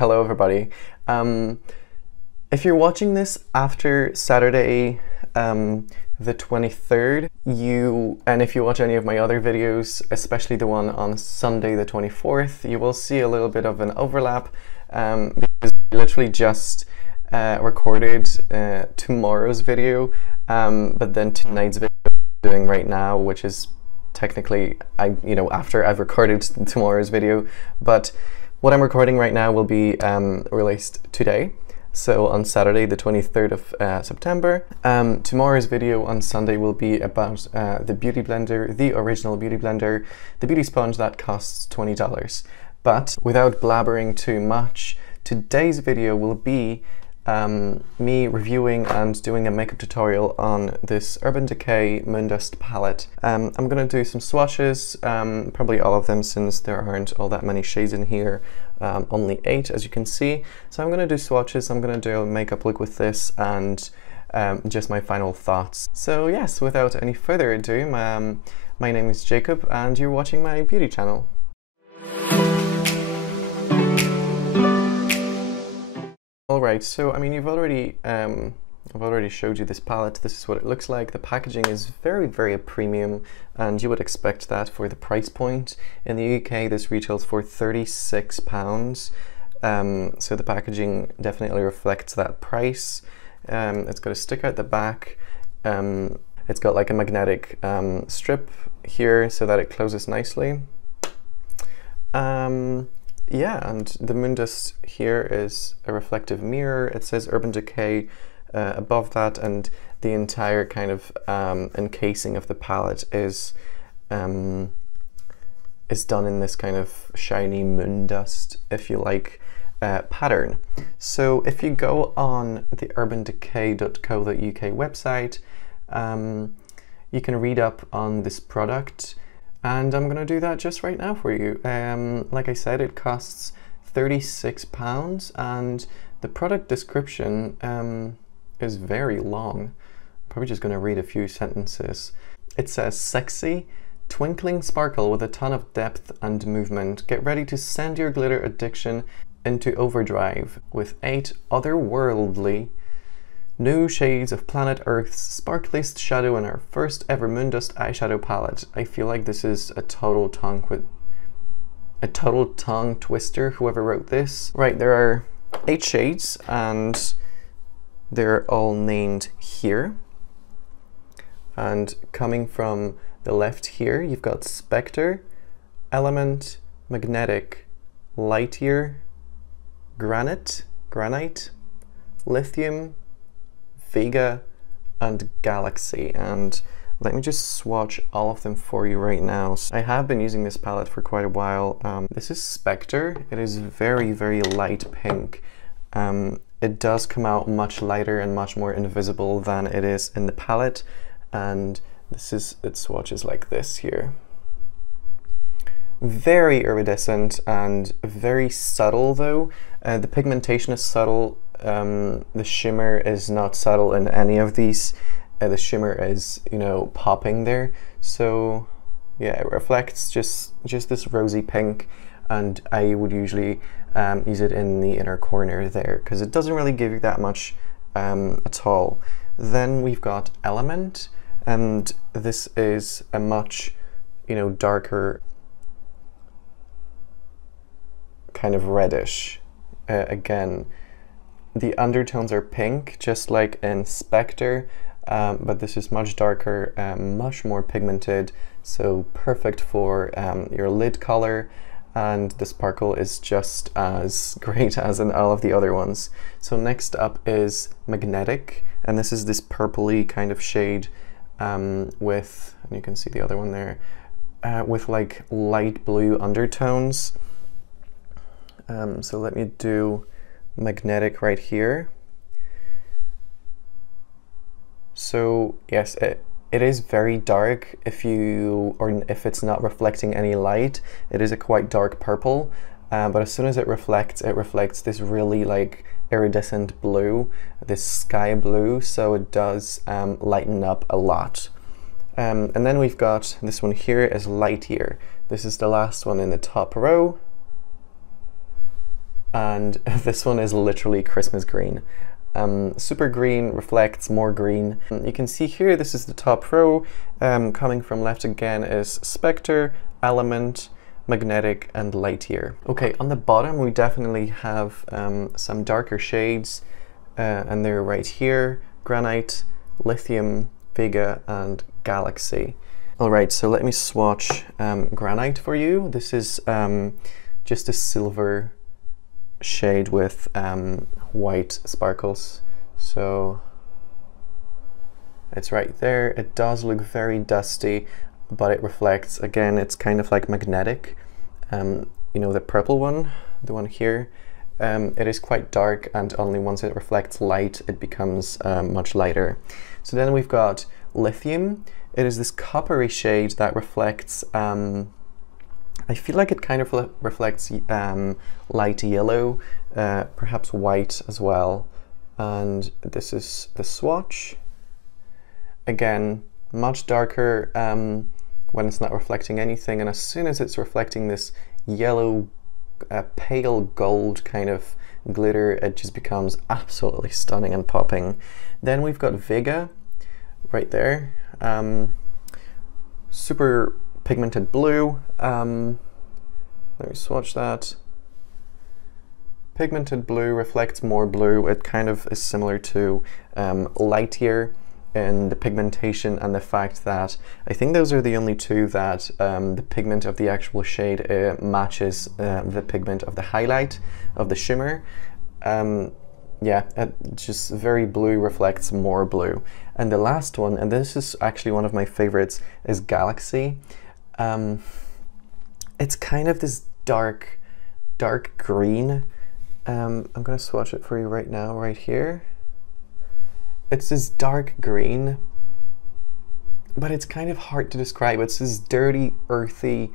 Hello everybody. If you're watching this after Saturday the 23rd, and if you watch any of my other videos, especially the one on Sunday the 24th, you will see a little bit of an overlap because I literally just recorded tomorrow's video, but then tonight's video I'm doing right now, which is technically after I've recorded tomorrow's video, but what I'm recording right now will be released today, so on Saturday the 23rd of September. Tomorrow's video on Sunday will be about the beauty blender, the original beauty blender, the beauty sponge that costs $20. But without blabbering too much, today's video will be me reviewing and doing a makeup tutorial on this Urban Decay Moondust palette. I'm gonna do some swatches, probably all of them since there aren't all that many shades in here, only 8 as you can see. So I'm gonna do swatches, I'm gonna do a makeup look with this, and just my final thoughts. So yes, without any further ado, my name is Jakub and you're watching my beauty channel. Alright, so I mean I've already showed you this palette. This is what it looks like. The packaging is very, very premium, and you would expect that for the price point. In the UK this retails for £36, so the packaging definitely reflects that price. It's got a stick out the back. It's got like a magnetic strip here so that it closes nicely. Yeah, and the Moondust here is a reflective mirror. It says Urban Decay above that, and the entire kind of encasing of the palette is done in this kind of shiny moondust, if you like, pattern. So if you go on the urbandecay.co.uk website, you can read up on this product. And I'm gonna do that just right now for you. Like I said, it costs £36, and the product description is very long. I'm probably just gonna read a few sentences. It says, sexy, twinkling sparkle with a ton of depth and movement. Get ready to send your glitter addiction into overdrive with 8 otherworldly new shades of planet Earth's sparkliest shadow in our first ever Moondust eyeshadow palette. I feel like this is a total tongue twister, whoever wrote this. Right, there are 8 shades and they're all named here. And coming from the left here, you've got Spectre, Element, Magnetic, Lightyear, Granite, Lithium, Vega, and Galaxy. And let me just swatch all of them for you right now. So I have been using this palette for quite a while. This is Spectre. It is very, very light pink. It does come out much lighter and much more invisible than it is in the palette, and it swatches like this here. Very iridescent and very subtle though. The pigmentation is subtle. The shimmer is not subtle in any of these. The shimmer is, popping there. So yeah, it reflects just this rosy pink, and I would usually use it in the inner corner there because it doesn't really give you that much at all. Then we've got Element, and this is a much, darker kind of reddish. Again, the undertones are pink, just like in Spectre, but this is much darker, much more pigmented, so perfect for your lid color, and the sparkle is just as great as in all of the other ones. So next up is Magnetic, and this is this purpley kind of shade with, and you can see the other one there, with like light blue undertones. So let me do Magnetic right here. So yes, it is very dark if it's not reflecting any light. It is a quite dark purple, but as soon as it reflects this really like iridescent blue, this sky blue, so it does lighten up a lot. And then we've got this one here is Lightyear. This is the last one in the top row. and this one is literally Christmas green. Super green reflects more green. You can see here, this is the top row. Coming from left again is Spectre, Element, Magnetic, and Lightier. Okay, on the bottom we definitely have some darker shades, and they're right here: Granite, Lithium, Vega, and Galaxy. Alright, so let me swatch Granite for you. This is just a silver shade with white sparkles. So it's right there. It does look very dusty, but it reflects, again, it's kind of like magnetic. You know, the purple one, the one here, it is quite dark, and only once it reflects light, it becomes much lighter. So then we've got Lithium. It is this coppery shade that reflects, I feel like it kind of reflects light yellow, perhaps white as well. And this is the swatch. Again, much darker when it's not reflecting anything, and as soon as it's reflecting this yellow, pale gold kind of glitter, it just becomes absolutely stunning and popping. Then we've got Vega right there. Super pigmented blue. Let me swatch that. Pigmented blue reflects more blue. It kind of is similar to Lightier in the pigmentation and the fact that I think those are the only two that the pigment of the actual shade matches the pigment of the highlight of the shimmer. Yeah, just very blue reflects more blue. And the last one, and this is actually one of my favorites, is Galaxy. It's kind of this dark green. I'm gonna swatch it for you right now, right here. It's this dark green, but it's kind of hard to describe. It's this dirty, earthy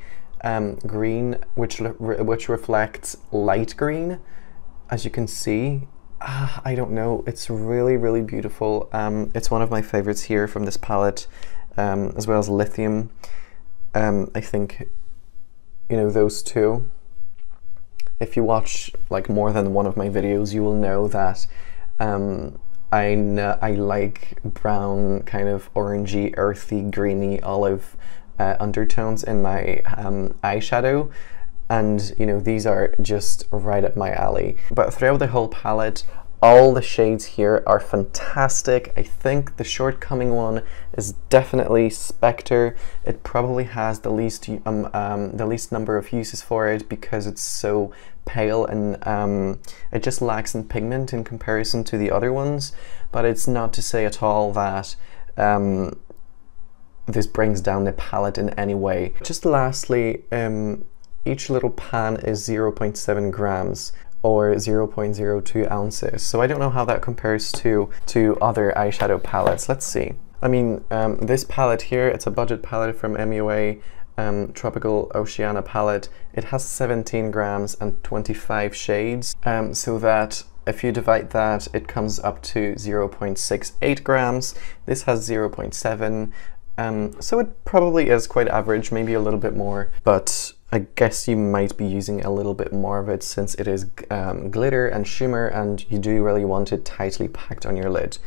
green, which reflects light green, as you can see. I don't know, it's really, really beautiful. It's one of my favorites here from this palette, as well as Lithium. I think, you know, those two, if you watch like more than one of my videos, you will know that I like brown, kind of orangey, earthy, greeny, olive undertones in my eyeshadow. And you know, these are just right up my alley. But throughout the whole palette, all the shades here are fantastic. I think the shortcoming one is definitely Spectre. It probably has the least number of uses for it because it's so pale, and it just lacks in pigment in comparison to the other ones. But it's not to say at all that this brings down the palette in any way. Just lastly, each little pan is 0.7 grams or 0.02 ounces. So I don't know how that compares to other eyeshadow palettes. Let's see. I mean, this palette here, it's a budget palette from MUA, Tropical Oceania palette. It has 17 grams and 25 shades, so that if you divide that, it comes up to 0.68 grams. This has 0.7. So it probably is quite average, maybe a little bit more, but I guess you might be using a little bit more of it since it is glitter and shimmer, and you do really want it tightly packed on your lid.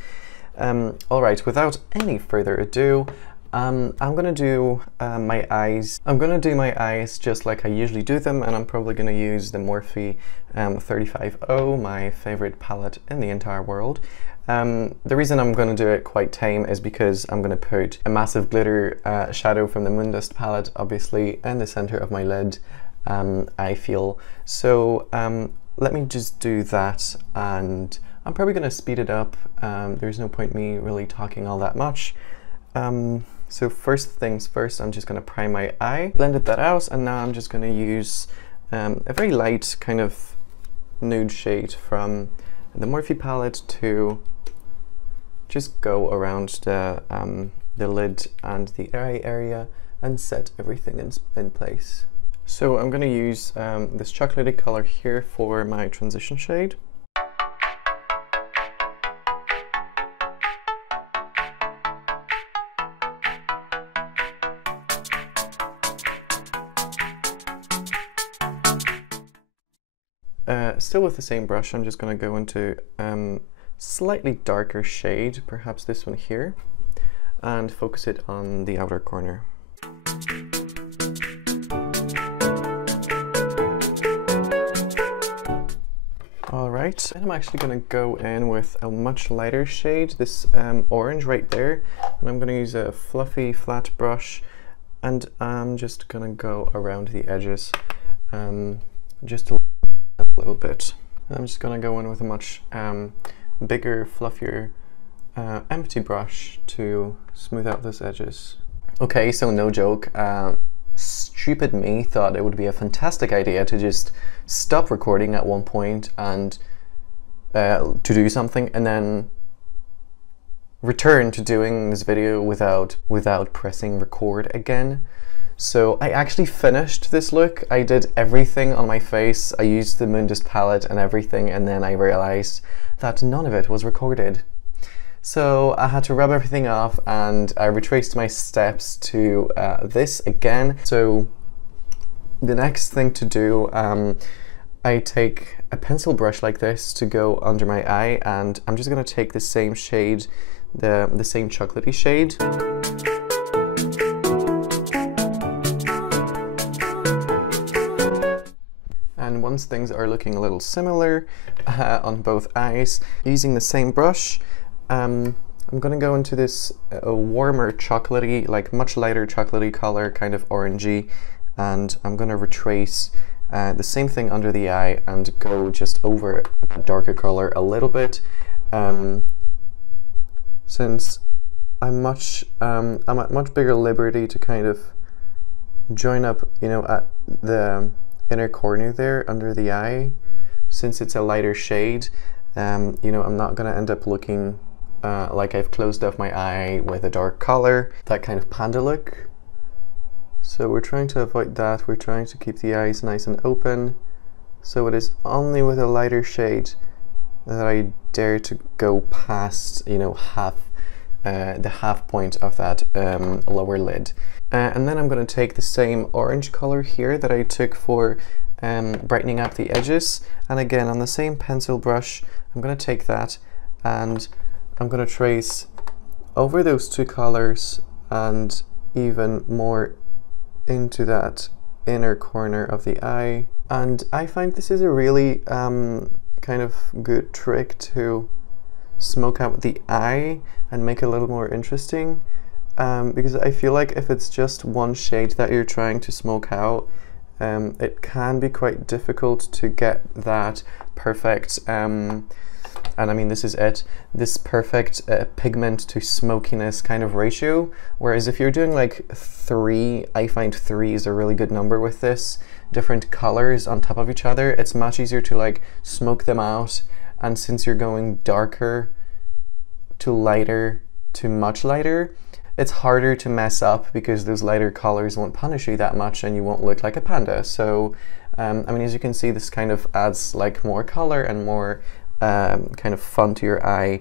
Alright, without any further ado, I'm gonna do my eyes. I'm gonna do my eyes just like I usually do them, and I'm probably gonna use the Morphe 35O, my favorite palette in the entire world. The reason I'm going to do it quite tame is because I'm going to put a massive glitter shadow from the Moondust palette, obviously, in the center of my lid, I feel. So let me just do that, and I'm probably going to speed it up. There's no point me really talking all that much. So first things first, I'm just going to prime my eye, blended that out, and now I'm just going to use a very light kind of nude shade from the Morphe palette to just go around the lid and the eye area and set everything in place. So I'm going to use this chocolatey color here for my transition shade. still with the same brush, I'm just going to go into slightly darker shade, perhaps this one here, and focus it on the outer corner. Alright, and I'm actually going to go in with a much lighter shade, this orange right there, and I'm going to use a fluffy flat brush, and I'm just going to go around the edges just a little bit. I'm just going to go in with a much bigger, fluffier, empty brush to smooth out those edges. Okay, so no joke, stupid me thought it would be a fantastic idea to just stop recording at one point and to do something, and then return to doing this video without pressing record again. So I actually finished this look. I did everything on my face. I used the Moondust palette and everything, and then I realized that none of it was recorded. So I had to rub everything off, and I retraced my steps to this again. So the next thing to do, I take a pencil brush like this to go under my eye, and I'm just going to take the same shade, the same chocolatey shade. And once things are looking a little similar on both eyes, using the same brush, I'm going to go into this warmer chocolatey, like much lighter chocolatey color, kind of orangey, and I'm going to retrace the same thing under the eye and go just over a darker color a little bit. Since I'm at much bigger liberty to kind of join up, you know, at the inner corner there under the eye, since it's a lighter shade, you know, I'm not going to end up looking like I've closed off my eye with a dark color, that kind of panda look. So we're trying to avoid that. We're trying to keep the eyes nice and open. So it is only with a lighter shade that I dare to go past, you know, the half point of that lower lid. And then I'm going to take the same orange color here that I took for brightening up the edges, and again on the same pencil brush I'm going to take that and I'm going to trace over those two colors and even more into that inner corner of the eye. And I find this is a really kind of good trick to smoke out the eye and make it a little more interesting, because I feel like if it's just one shade that you're trying to smoke out, it can be quite difficult to get that perfect, and I mean this is it, this perfect pigment to smokiness kind of ratio. Whereas if you're doing like 3, I find 3 is a really good number with this, different colors on top of each other. It's much easier to like smoke them out, and since you're going darker to lighter to much lighter, it's harder to mess up because those lighter colors won't punish you that much and you won't look like a panda. So I mean, as you can see, this kind of adds like more color and more kind of fun to your eye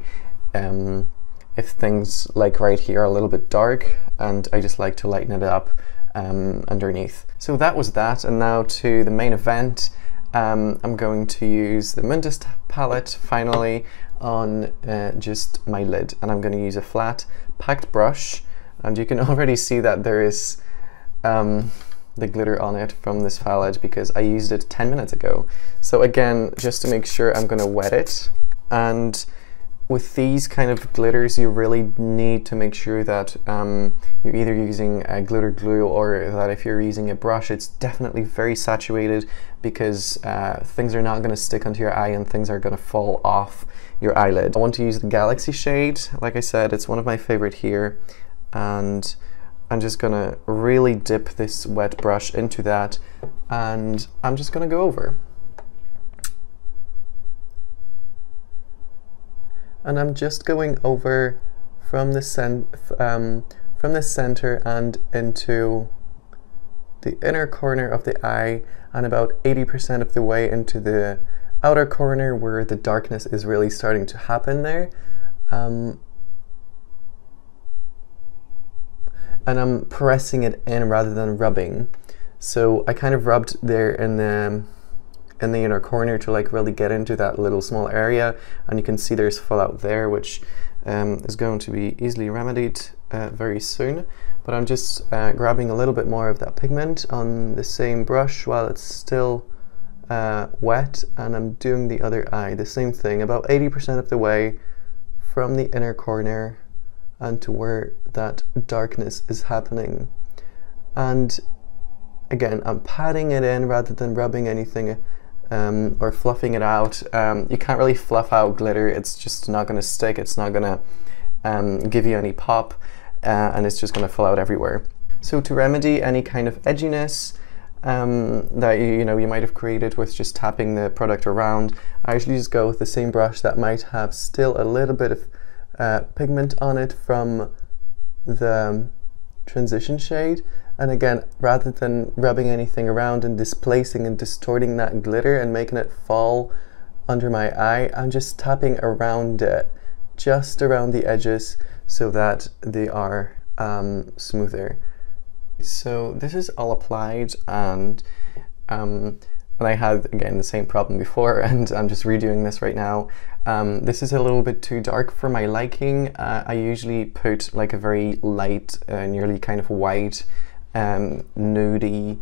if things like right here are a little bit dark, and I just like to lighten it up underneath. So that was that, and now to the main event. I'm going to use the Moondust palette finally on just my lid, and I'm going to use a flat packed brush, and you can already see that there is the glitter on it from this palette because I used it 10 minutes ago. So again, just to make sure, I'm going to wet it, and with these kind of glitters you really need to make sure that you're either using a glitter glue, or that if you're using a brush it's definitely very saturated, because things are not going to stick onto your eye and things are going to fall off your eyelid. I want to use the Galaxy shade. Like I said, it's one of my favorite here, and I'm just gonna really dip this wet brush into that, and I'm just gonna go over. And I'm just going over from the center and into the inner corner of the eye, and about 80% of the way into the outer corner where the darkness is really starting to happen there. And I'm pressing it in rather than rubbing. So I kind of rubbed there in in the inner corner to like really get into that little small area, and you can see there's fallout there, which is going to be easily remedied very soon. But I'm just grabbing a little bit more of that pigment on the same brush while it's still wet, and I'm doing the other eye, the same thing, about 80% of the way from the inner corner and to where that darkness is happening. And again, I'm patting it in rather than rubbing anything or fluffing it out. You can't really fluff out glitter, it's just not going to stick, it's not going to give you any pop, and it's just going to fall out everywhere. So to remedy any kind of edginess that you might have created with just tapping the product around, I usually just go with the same brush that might have still a little bit of pigment on it from the transition shade. And again, rather than rubbing anything around and displacing and distorting that glitter and making it fall under my eye, I'm just tapping around it, just around the edges, so that they are smoother. So this is all applied, and I had, again, the same problem before, and I'm just redoing this right now. This is a little bit too dark for my liking. I usually put like a very light, nearly kind of white, nudie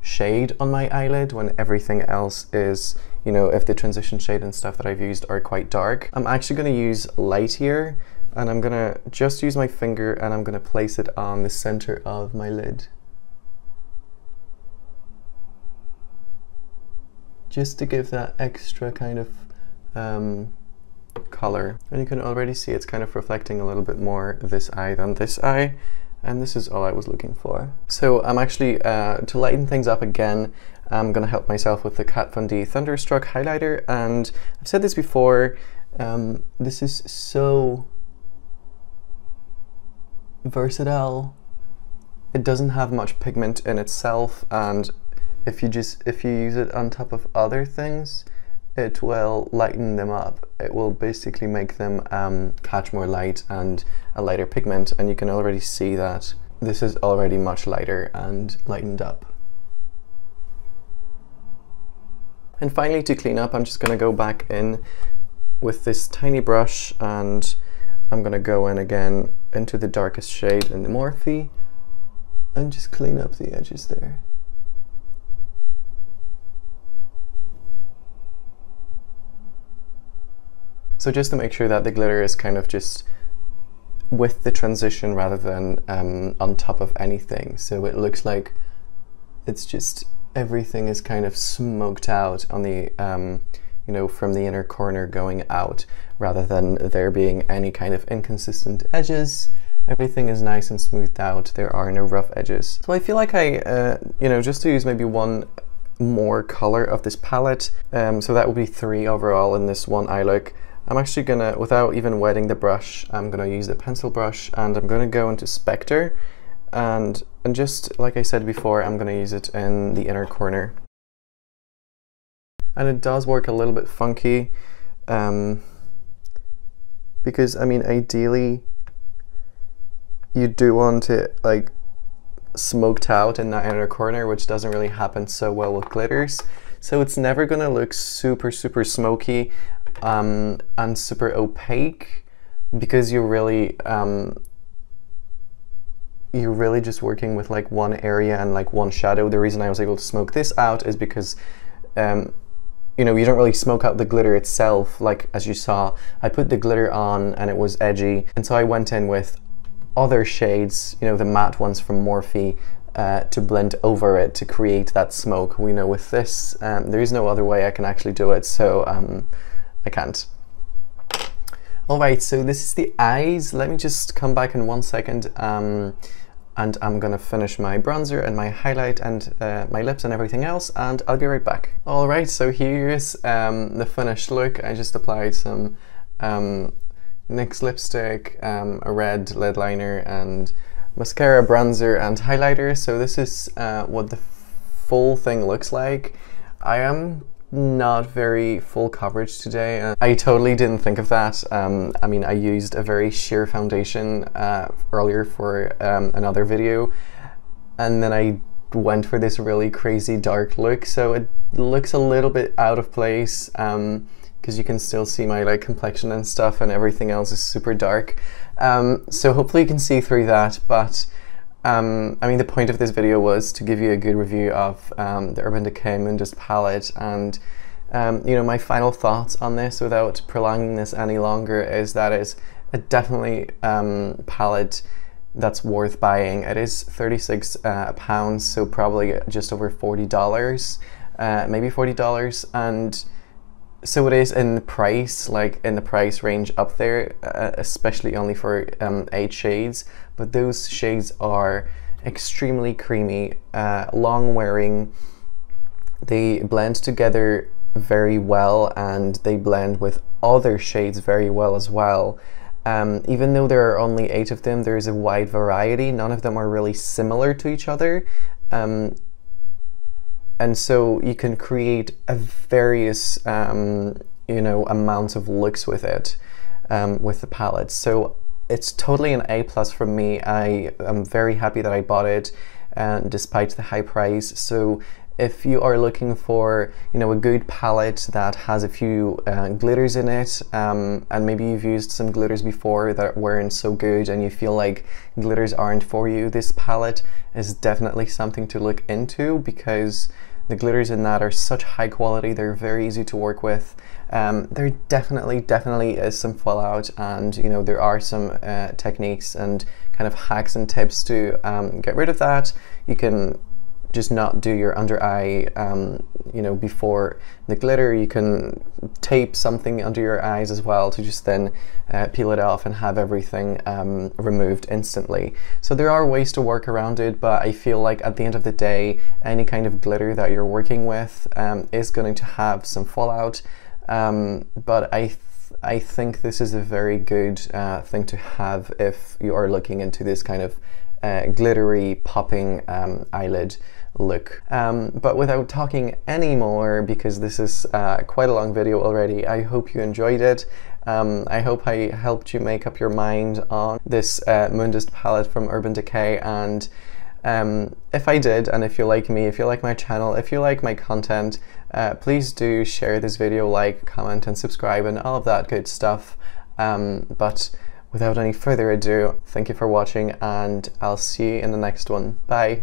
shade on my eyelid when everything else is, if the transition shade and stuff that I've used are quite dark. I'm actually going to use light here, and I'm going to just use my finger and I'm going to place it on the center of my lid, just to give that extra kind of color. And you can already see it's kind of reflecting a little bit more this eye than this eye, and this is all I was looking for. So I'm actually, to lighten things up again, I'm gonna help myself with the Kat Von D Thunderstruck highlighter, and I've said this before, this is so versatile. It doesn't have much pigment in itself, and if you use it on top of other things, it will lighten them up. It will basically make them catch more light and a lighter pigment, and you can already see that this is already much lighter and lightened up. And finally, to clean up, I'm just going to go back in with this tiny brush, and I'm going to go in again into the darkest shade in the Morphe and just clean up the edges there. So just to make sure that the glitter is kind of just with the transition rather than on top of anything. So it looks like it's just everything is kind of smoked out on the, from the inner corner going out, rather than there being any kind of inconsistent edges. Everything is nice and smoothed out. There are no rough edges. So I feel like I, just to use maybe one more color of this palette, so that would be 3 overall in this one eye look. I'm actually gonna, without even wetting the brush, I'm gonna use the pencil brush, and I'm gonna go into Spectre, and just like I said before, I'm gonna use it in the inner corner. And it does work a little bit funky, because I mean, ideally you do want it like smoked out in that inner corner, which doesn't really happen so well with glitters. So it's never gonna look super smoky and super opaque, because you're really just working with like one area and like one shadow. The reason I was able to smoke this out is because you don't really smoke out the glitter itself. Like, as you saw, I put the glitter on and it was edgy, and so I went in with other shades, the matte ones from Morphe, to blend over it to create that smoke. With this, there is no other way I can actually do it, so I can't. Alright, so this is the eyes. Let me just come back in 1 second, and I'm gonna finish my bronzer and my highlight and my lips and everything else, and I'll be right back. Alright, so here's the finished look. I just applied some NYX lipstick, a red lid liner, and mascara, bronzer, and highlighter. So this is what the full thing looks like. I am not very full coverage today. I totally didn't think of that. I mean, I used a very sheer foundation earlier for another video, and then I went for this really crazy dark look, so it looks a little bit out of place because you can still see my like complexion and stuff, and everything else is super dark. So hopefully you can see through that, but I mean, the point of this video was to give you a good review of the Urban Decay Moondust palette, and you know, my final thoughts on this without prolonging this any longer is that it's a definitely palette that's worth buying. It is £36, so probably just over $40, maybe $40, and so it is in the price, like in the price range up there, especially only for 8 shades, but those shades are extremely creamy, long wearing, they blend together very well, and they blend with other shades very well as well. Even though there are only 8 of them, there's a wide variety. None of them are really similar to each other. And so you can create a various, you know, amounts of looks with it, with the palette. So it's totally an A+ from me. I am very happy that I bought it, despite the high price. So if you are looking for, you know, a good palette that has a few glitters in it, and maybe you've used some glitters before that weren't so good and you feel like glitters aren't for you, this palette is definitely something to look into, because the glitters in that are such high quality, they're very easy to work with. There definitely is some fallout, and you know, there are some techniques and kind of hacks and tips to get rid of that. You can just not do your under eye, you know, before the glitter. You can tape something under your eyes as well to just then peel it off and have everything removed instantly. So there are ways to work around it, but I feel like at the end of the day, any kind of glitter that you're working with is going to have some fallout. But I think this is a very good thing to have if you are looking into this kind of glittery popping eyelid look. But without talking any more, because this is quite a long video already, I hope you enjoyed it. I hope I helped you make up your mind on this Moondust palette from Urban Decay, and if I did, and if you like me, if you like my channel, if you like my content, please do share this video, like, comment and subscribe and all of that good stuff. But without any further ado, thank you for watching, and I'll see you in the next one. Bye!